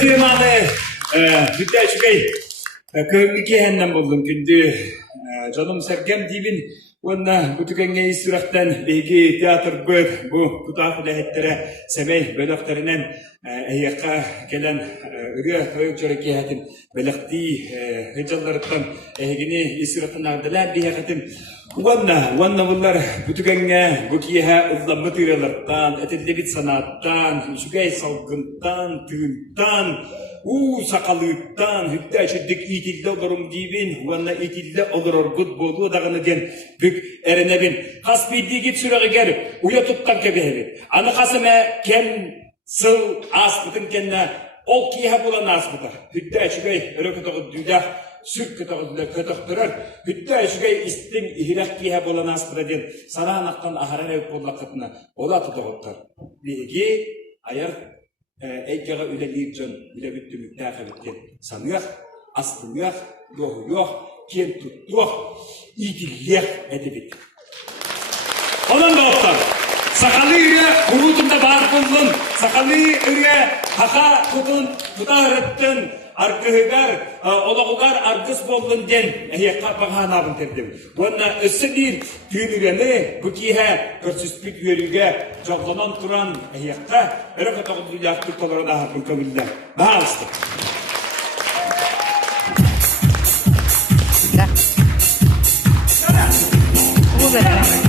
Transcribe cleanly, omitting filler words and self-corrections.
Tırmanı Hüddəçbəy Kömükəhəndən buldum gündü. Canım Sergem dibin Onunla bütükenge istirahattan begi teatr göt bu tutaqı dəhətlərə səməy bölüklərindən əyyəqqa gələn ürə toyuqçarı kəhətin bölükdi hıcallarıqdan əyyəqini istirahattan ardılar diyəqətin Onunla bunlar bütükenge bu kiyəyə uzlanma tüyrelərdən, etillebit sanattan, şügəy salgıntan, tüğüntan sakalıktan, hüddəçiddik itilde olurum dibin, onunla itilde olurur gud bolu dağını den bük erenebin. Kas bildiği git sürəği gelip, uya tuttan kebehebi. Anı kasıma ken sıl asbıtın kenne ol kiyehe bulan asbıta. Hüddəçigay rökütüğü düydaq, sürk kütüğü düydaq kötüqtürür. Hüddəçigay istin ihiraq kiyehe bulan asbıta den sana anaktan ahara revk bollakıtına ola tutuğutlar. Bilgi ayar Eğer üleliyip can, ülebüttü müktâkabitten sanıyaq, astıyaq, yoğuyaq, ken tuttuaq, idilliyaq edebit. Olan da otlar, sakalı üre hurutunda bağır buldun, sakalı üre haka tutun, tutarıttın, arkıhıgar, olağıgar argıs boldun den, eğekka bağın abın terdim. Bununla ısı bir tüylüreni, bu kihe, körsüspük yörüge, çoğlanan turan eğekka, öyle katağıdır yaktır tolara da hapın kabiller. Daha ıstık. Bu böyle.